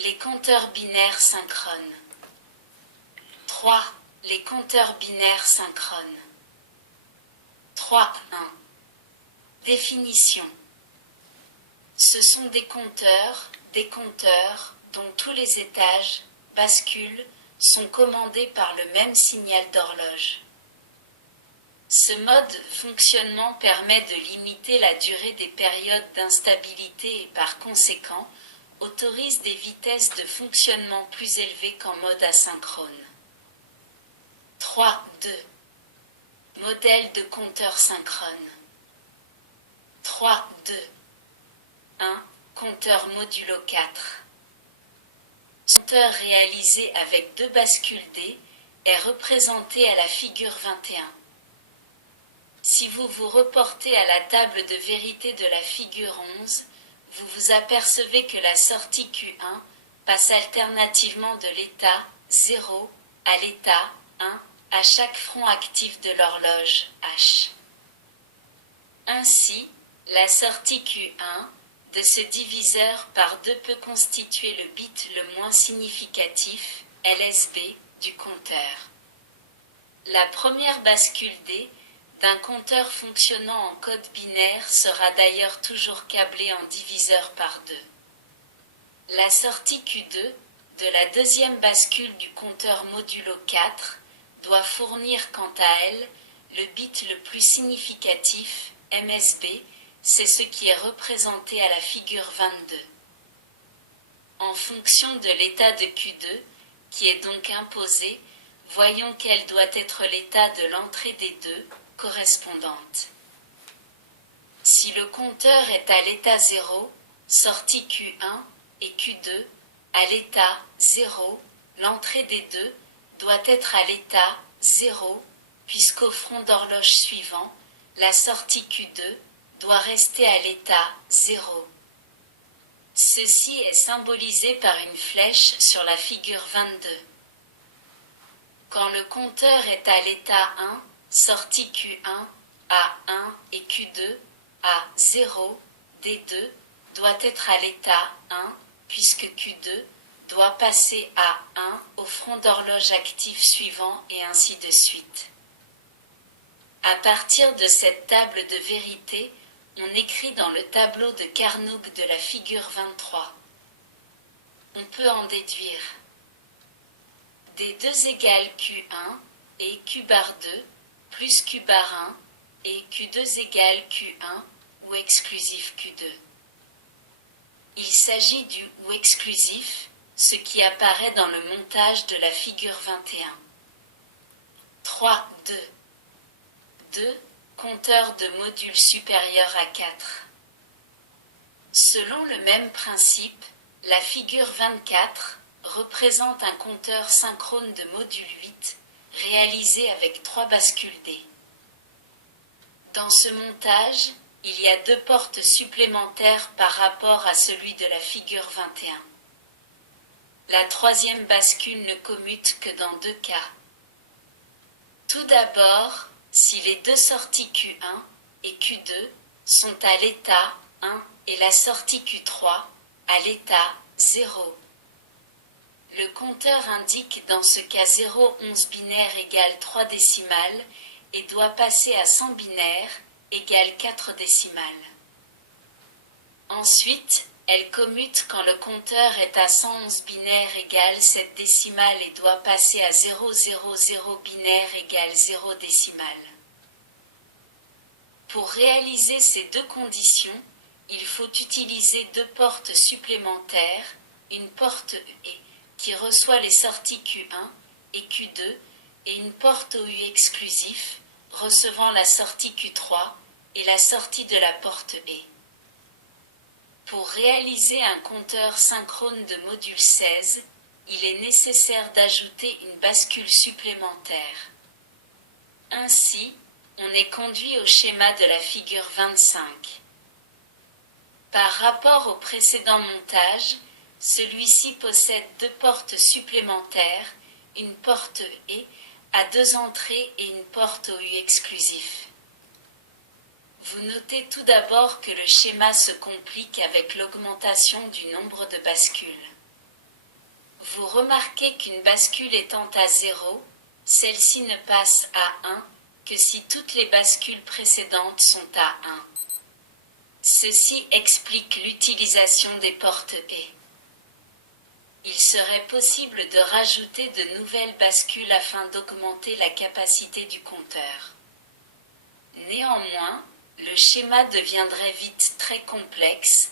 Les compteurs binaires synchrones. 3. Les compteurs binaires synchrones. 3.1. Définition. Ce sont des compteurs dont tous les étages, bascules, sont commandés par le même signal d'horloge. Ce mode fonctionnement permet de limiter la durée des périodes d'instabilité et par conséquent autorise des vitesses de fonctionnement plus élevées qu'en mode asynchrone. 3.2. Modèle de compteur synchrone. 3.2. 1. Compteur modulo 4. Compteur réalisé avec 2 bascules D est représenté à la figure 21. Si vous vous reportez à la table de vérité de la figure 11, vous vous apercevez que la sortie Q1 passe alternativement de l'état 0 à l'état 1 à chaque front actif de l'horloge H. Ainsi, la sortie Q1 de ce diviseur par 2 peut constituer le bit le moins significatif, LSB, du compteur. La première bascule D d'un compteur fonctionnant en code binaire sera d'ailleurs toujours câblée en diviseur par 2. La sortie Q2 de la deuxième bascule du compteur modulo 4 doit fournir quant à elle le bit le plus significatif, MSB, c'est ce qui est représenté à la figure 22. En fonction de l'état de Q2, qui est donc imposé, voyons quel doit être l'état de l'entrée des deux correspondantes. Si le compteur est à l'état 0, sortie Q1 et Q2, à l'état 0, l'entrée des deux doit être à l'état 0, puisqu'au front d'horloge suivant, la sortie Q2 doit rester à l'état 0. Ceci est symbolisé par une flèche sur la figure 22. Quand le compteur est à l'état 1, sortie Q1 à 1 et Q2 à 0, D2 doit être à l'état 1, puisque Q2 doit passer à 1 au front d'horloge actif suivant et ainsi de suite. À partir de cette table de vérité, on écrit dans le tableau de Carnot de la figure 23. On peut en déduire D2 égale Q1 et Q bar 2 plus Q bar 1 et Q2 égale Q1 ou exclusif Q2. Il s'agit du ou exclusif, ce qui apparaît dans le montage de la figure 21. 3, 2. 2. Compteur de module supérieur à 4. Selon le même principe, la figure 24 représente un compteur synchrone de module 8, réalisé avec 3 bascules D. Dans ce montage, il y a 2 portes supplémentaires par rapport à celui de la figure 21. La troisième bascule ne commute que dans 2 cas. Tout d'abord, si les 2 sorties Q1 et Q2 sont à l'état 1 et la sortie Q3 à l'état 0. Le compteur indique dans ce cas 0, 11 binaire égale 3 décimales et doit passer à 100 binaire égale 4 décimales. Ensuite, elle commute quand le compteur est à 111 binaire égale 7 décimales et doit passer à 000 binaire égale 0 décimale. Pour réaliser ces 2 conditions, il faut utiliser 2 portes supplémentaires, une porte E qui reçoit les sorties Q1 et Q2 et une porte OU exclusif recevant la sortie Q3 et la sortie de la porte E. Pour réaliser un compteur synchrone de module 16, il est nécessaire d'ajouter une bascule supplémentaire. Ainsi, on est conduit au schéma de la figure 25. Par rapport au précédent montage, celui-ci possède 2 portes supplémentaires, une porte E à 2 entrées et une porte OU exclusif. Vous notez tout d'abord que le schéma se complique avec l'augmentation du nombre de bascules. Vous remarquez qu'une bascule étant à 0, celle-ci ne passe à 1 que si toutes les bascules précédentes sont à 1. Ceci explique l'utilisation des portes et. Il serait possible de rajouter de nouvelles bascules afin d'augmenter la capacité du compteur. Néanmoins, le schéma deviendrait vite très complexe,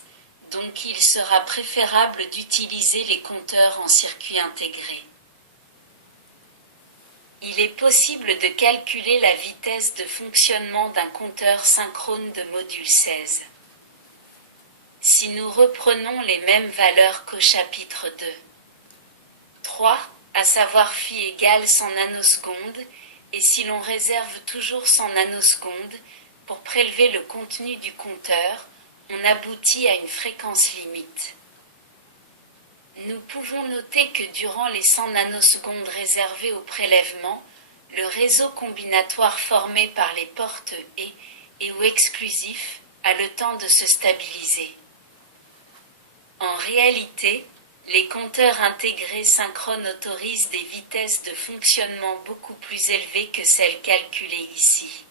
donc il sera préférable d'utiliser les compteurs en circuit intégré. Il est possible de calculer la vitesse de fonctionnement d'un compteur synchrone de module 16. Si nous reprenons les mêmes valeurs qu'au chapitre 2. 3, à savoir φ égale 100 nanosecondes, et si l'on réserve toujours 100 nanosecondes, pour prélever le contenu du compteur, on aboutit à une fréquence limite. Nous pouvons noter que durant les 100 nanosecondes réservées au prélèvement, le réseau combinatoire formé par les portes et ou exclusif a le temps de se stabiliser. En réalité, les compteurs intégrés synchrones autorisent des vitesses de fonctionnement beaucoup plus élevées que celles calculées ici.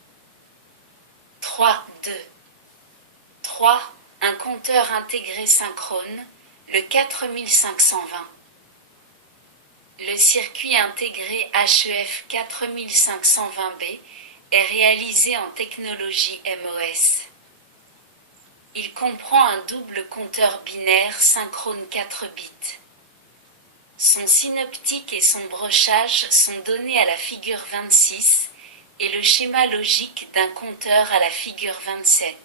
3.2. 3. Un compteur intégré synchrone, le 4520. Le circuit intégré HEF 4520B est réalisé en technologie MOS. Il comprend un double compteur binaire synchrone 4 bits. Son synoptique et son brochage sont donnés à la figure 26 et le schéma logique d'un compteur à la figure 27.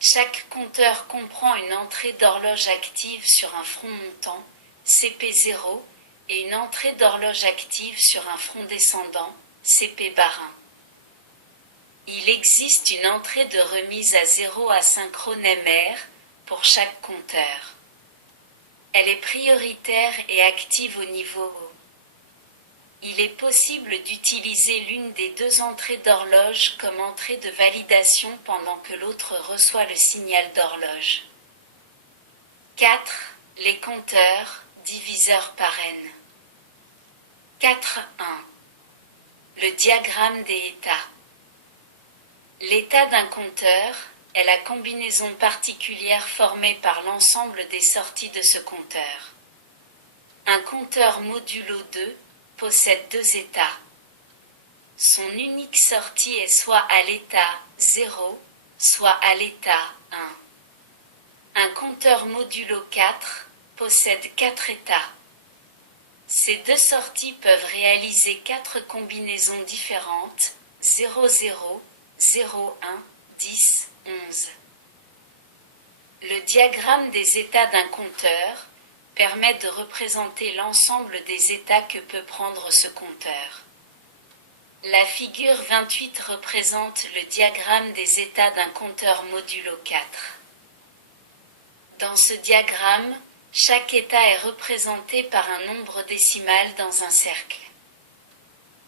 Chaque compteur comprend une entrée d'horloge active sur un front montant, CP0, et une entrée d'horloge active sur un front descendant, CP bar 1. Il existe une entrée de remise à 0 asynchrone MR pour chaque compteur. Elle est prioritaire et active au niveau haut. Il est possible d'utiliser l'une des deux entrées d'horloge comme entrée de validation pendant que l'autre reçoit le signal d'horloge. 4. Les compteurs, diviseurs par n. 4.1. Le diagramme des états. L'état d'un compteur est la combinaison particulière formée par l'ensemble des sorties de ce compteur. Un compteur modulo 2 possède deux états. Son unique sortie est soit à l'état 0, soit à l'état 1. Un compteur modulo 4 possède 4 états. Ces deux sorties peuvent réaliser 4 combinaisons différentes, 0, 0, 0, 1, 10, 11. Le diagramme des états d'un compteur permet de représenter l'ensemble des états que peut prendre ce compteur. La figure 28 représente le diagramme des états d'un compteur modulo 4. Dans ce diagramme, chaque état est représenté par un nombre décimal dans un cercle.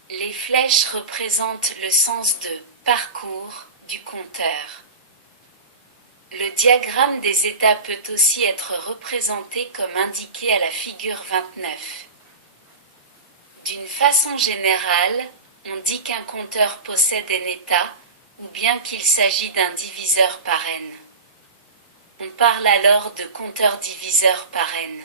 Les flèches représentent le sens de parcours du compteur. Le diagramme des états peut aussi être représenté comme indiqué à la figure 29. D'une façon générale, on dit qu'un compteur possède n états, ou bien qu'il s'agit d'un diviseur par n. On parle alors de compteur diviseur par n.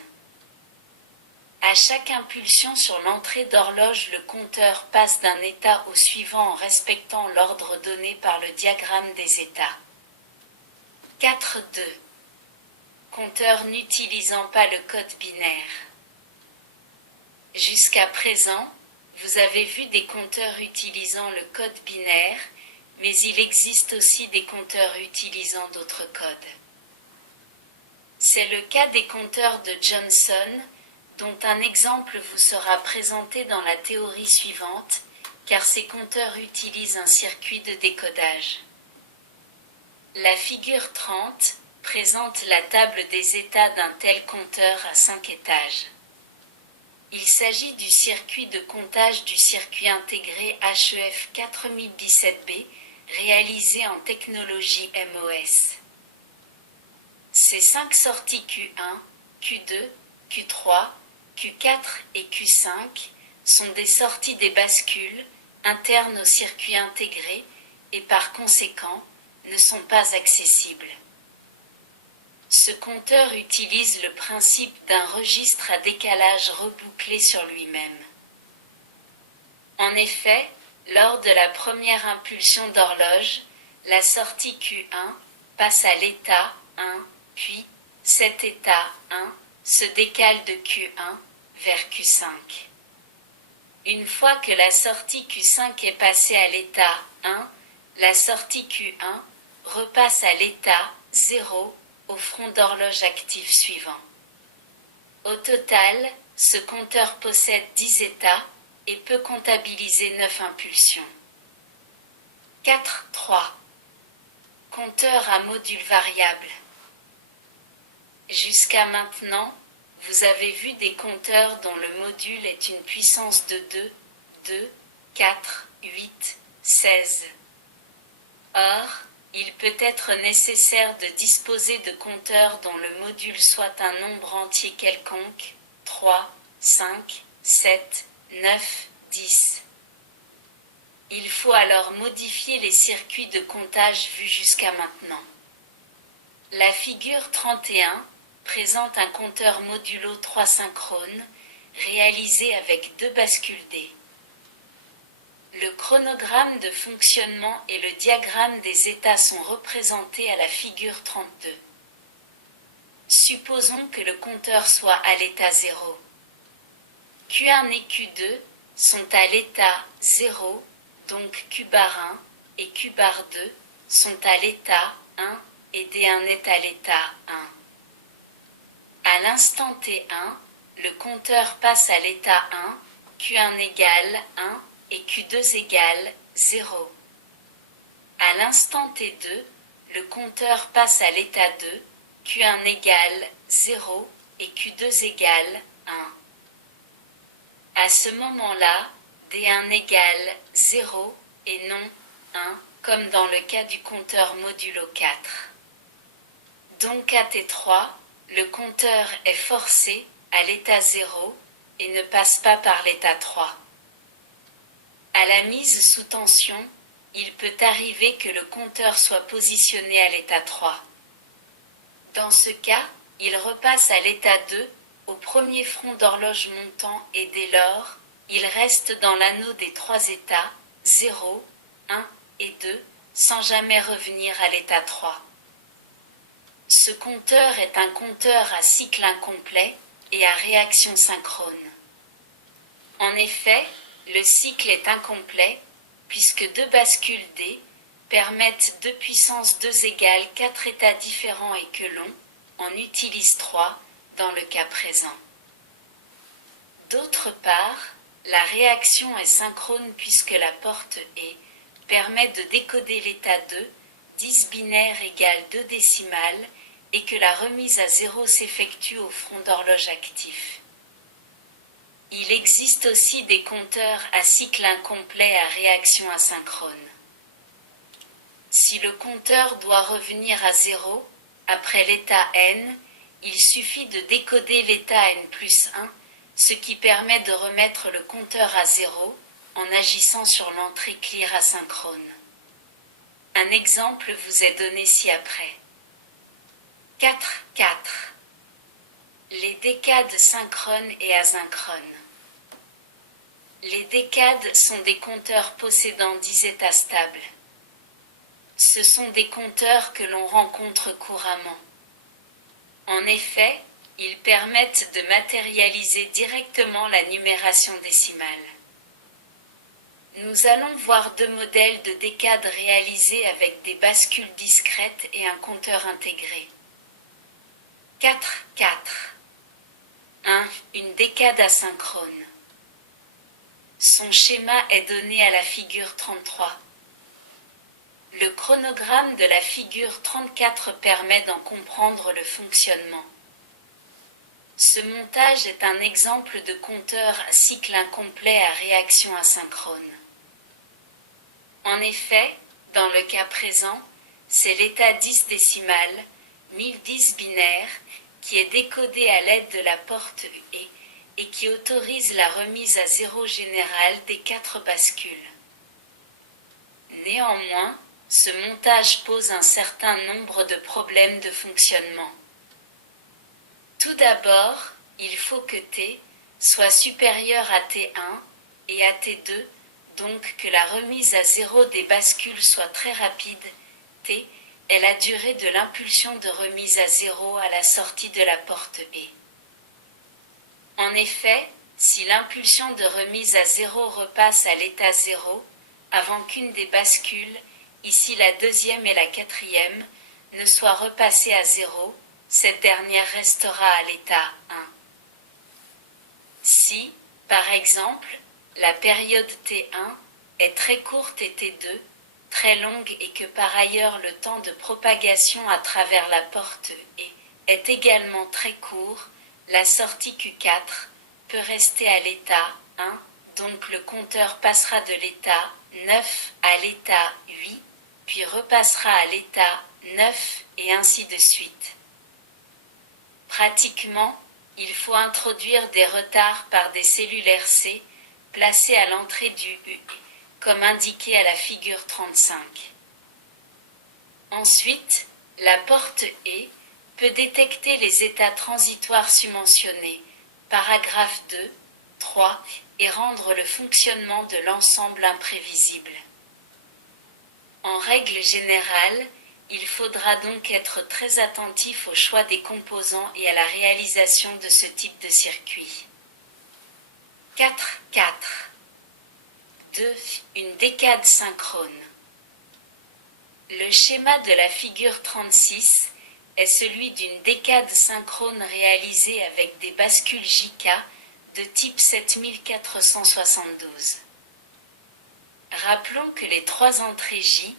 À chaque impulsion sur l'entrée d'horloge, le compteur passe d'un état au suivant en respectant l'ordre donné par le diagramme des états. 4.2. Compteur n'utilisant pas le code binaire. Jusqu'à présent, vous avez vu des compteurs utilisant le code binaire, mais il existe aussi des compteurs utilisant d'autres codes. C'est le cas des compteurs de Johnson, dont un exemple vous sera présenté dans la théorie suivante, car ces compteurs utilisent un circuit de décodage. La figure 30 présente la table des états d'un tel compteur à 5 étages. Il s'agit du circuit de comptage du circuit intégré HEF 4017B, réalisé en technologie MOS. Ces 5 sorties Q1, Q2, Q3, Q4 et Q5 sont des sorties des bascules internes au circuit intégré et par conséquent ne sont pas accessibles. Ce compteur utilise le principe d'un registre à décalage rebouclé sur lui-même. En effet, lors de la première impulsion d'horloge, la sortie Q1 passe à l'état 1, puis cet état 1 se décale de Q1 vers Q5. Une fois que la sortie Q5 est passée à l'état 1, la sortie Q1 repasse à l'état 0 au front d'horloge actif suivant. Au total, ce compteur possède 10 états et peut comptabiliser 9 impulsions. 4.3. Compteur à module variable. Jusqu'à maintenant, vous avez vu des compteurs dont le module est une puissance de 2, 4, 8, 16. Or, il peut être nécessaire de disposer de compteurs dont le module soit un nombre entier quelconque, 3, 5, 7, 9, 10. Il faut alors modifier les circuits de comptage vus jusqu'à maintenant. La figure 31 présente un compteur modulo 3 synchrone, réalisé avec 2 bascules D. Le chronogramme de fonctionnement et le diagramme des états sont représentés à la figure 32. Supposons que le compteur soit à l'état 0. Q1 et Q2 sont à l'état 0, donc Q bar 1 et Q bar 2 sont à l'état 1 et D1 est à l'état 1. À l'instant T1, le compteur passe à l'état 1, Q1 égale 1 et Q2 égale 0. À l'instant T2, le compteur passe à l'état 2, Q1 égale 0 et Q2 égale 1. À ce moment-là, D1 égale 0 et non 1, comme dans le cas du compteur modulo 4. Donc à T3, le compteur est forcé à l'état 0 et ne passe pas par l'état 3. À la mise sous tension, il peut arriver que le compteur soit positionné à l'état 3. Dans ce cas, il repasse à l'état 2 au premier front d'horloge montant et dès lors, il reste dans l'anneau des 3 états 0, 1 et 2 sans jamais revenir à l'état 3. Ce compteur est un compteur à cycle incomplet et à réaction synchrone. En effet, le cycle est incomplet puisque 2 bascules D permettent 2 puissance 2 égale 4 états différents et que l'on en utilise 3 dans le cas présent. D'autre part, la réaction est synchrone puisque la porte E permet de décoder l'état 2, 10 binaire égale 2 décimales, et que la remise à 0 s'effectue au front d'horloge actif. Il existe aussi des compteurs à cycle incomplet à réaction asynchrone. Si le compteur doit revenir à 0, après l'état N, il suffit de décoder l'état N plus 1, ce qui permet de remettre le compteur à 0 en agissant sur l'entrée clear asynchrone. Un exemple vous est donné ci-après. 4.4. Les décades synchrones et asynchrones. Les décades sont des compteurs possédant 10 états stables. Ce sont des compteurs que l'on rencontre couramment. En effet, ils permettent de matérialiser directement la numération décimale. Nous allons voir 2 modèles de décades réalisés avec des bascules discrètes et un compteur intégré. 4.4. 1. Une décade asynchrone. Son schéma est donné à la figure 33. Le chronogramme de la figure 34 permet d'en comprendre le fonctionnement. Ce montage est un exemple de compteur à cycle incomplet à réaction asynchrone. En effet, dans le cas présent, c'est l'état 10 décimal, 1010 binaire, qui est décodé à l'aide de la porte UE et qui autorise la remise à zéro générale des 4 bascules. Néanmoins, ce montage pose un certain nombre de problèmes de fonctionnement. Tout d'abord, il faut que T soit supérieur à T1 et à T2, donc que la remise à zéro des bascules soit très rapide. T est la durée de l'impulsion de remise à zéro à la sortie de la porte E. En effet, si l'impulsion de remise à zéro repasse à l'état 0, avant qu'une des bascules, ici la deuxième et la quatrième, ne soit repassée à 0, cette dernière restera à l'état 1. Si, par exemple, la période T1 est très courte et T2 très longue et que par ailleurs le temps de propagation à travers la porte E est également très court, la sortie Q4 peut rester à l'état 1, donc le compteur passera de l'état 9 à l'état 8, puis repassera à l'état 9 et ainsi de suite. Pratiquement, il faut introduire des retards par des cellules RC placées à l'entrée du UE, comme indiqué à la figure 35. Ensuite, la porte E peut détecter les états transitoires submentionnés, paragraphe 2, 3, et rendre le fonctionnement de l'ensemble imprévisible. En règle générale, il faudra donc être très attentif au choix des composants et à la réalisation de ce type de circuit. 4.4. 2. Une décade synchrone. Le schéma de la figure 36 est celui d'une décade synchrone réalisée avec des bascules JK de type 7472. Rappelons que les 3 entrées J,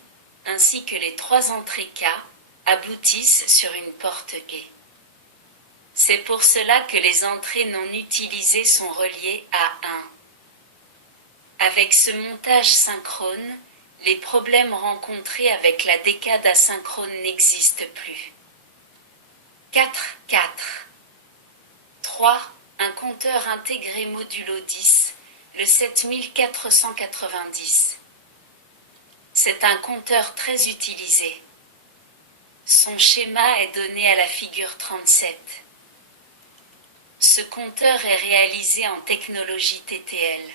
ainsi que les 3 entrées K, aboutissent sur une porte E. C'est pour cela que les entrées non utilisées sont reliées à 1. Avec ce montage synchrone, les problèmes rencontrés avec la décade asynchrone n'existent plus. 4.4. 3. Un compteur intégré modulo 10, le 7490. C'est un compteur très utilisé. Son schéma est donné à la figure 37. Ce compteur est réalisé en technologie TTL.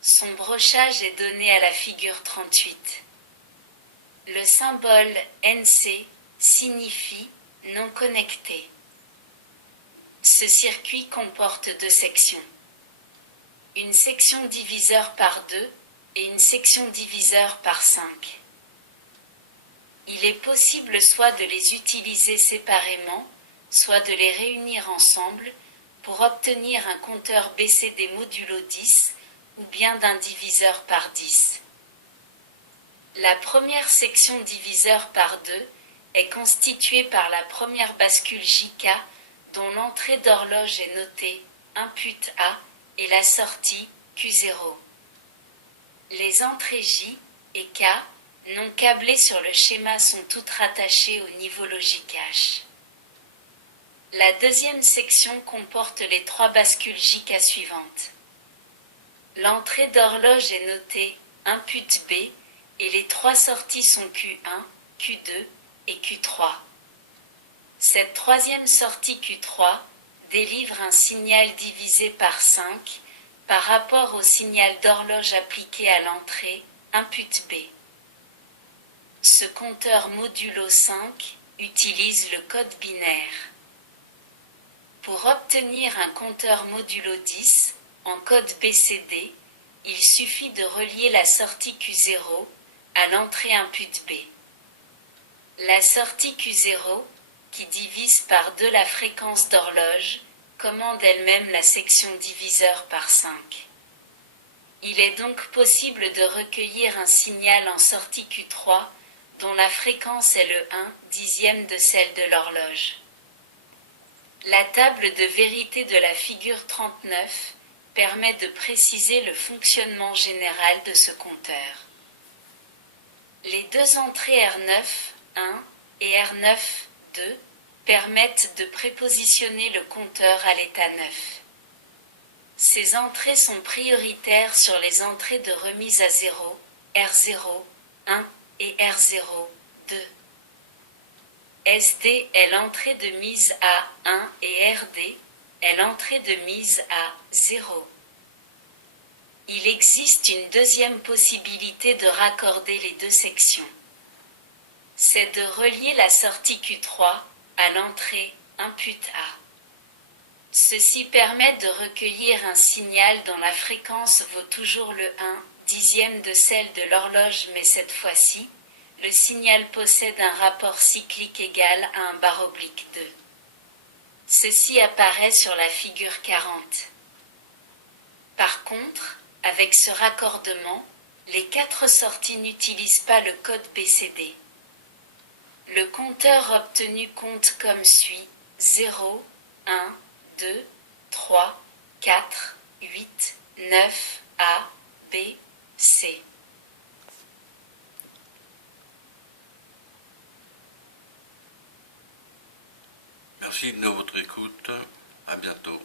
Son brochage est donné à la figure 38. Le symbole NC signifie non connecté. Ce circuit comporte 2 sections. Une section diviseur par 2 et une section diviseur par 5. Il est possible soit de les utiliser séparément, soit de les réunir ensemble pour obtenir un compteur BCD modulo 10 ou bien d'un diviseur par 10. La première section diviseur par 2 est constituée par la première bascule JK dont l'entrée d'horloge est notée input A et la sortie Q0. Les entrées J et K non câblées sur le schéma sont toutes rattachées au niveau logique H. La deuxième section comporte les 3 bascules JK suivantes. L'entrée d'horloge est notée input B et les 3 sorties sont Q1, Q2 et Q3. Cette troisième sortie Q3 délivre un signal divisé par 5 par rapport au signal d'horloge appliqué à l'entrée input B. Ce compteur modulo 5 utilise le code binaire. Pour obtenir un compteur modulo 10 en code BCD, il suffit de relier la sortie Q0 à l'entrée input B. La sortie Q0, qui divise par 2 la fréquence d'horloge, commande elle-même la section diviseur par 5. Il est donc possible de recueillir un signal en sortie Q3 dont la fréquence est le 1/10 de celle de l'horloge. La table de vérité de la figure 39 permet de préciser le fonctionnement général de ce compteur. Les 2 entrées R9, 1 et R9, 2 permettent de prépositionner le compteur à l'état neuf. Ces entrées sont prioritaires sur les entrées de remise à 0, R0, 1 et R0, 2. SD est l'entrée de mise à 1 et RD est l'entrée de mise à 0. Il existe une deuxième possibilité de raccorder les deux sections. C'est de relier la sortie Q3 à l'entrée input A. Ceci permet de recueillir un signal dont la fréquence vaut toujours le 1/10 de celle de l'horloge, mais cette fois-ci, le signal possède un rapport cyclique égal à un /2. Ceci apparaît sur la figure 40. Par contre, avec ce raccordement, les 4 sorties n'utilisent pas le code PCD. Le compteur obtenu compte comme suit: 0, 1, 2, 3, 4, 8, 9, A, B, C. Merci de votre écoute. À bientôt.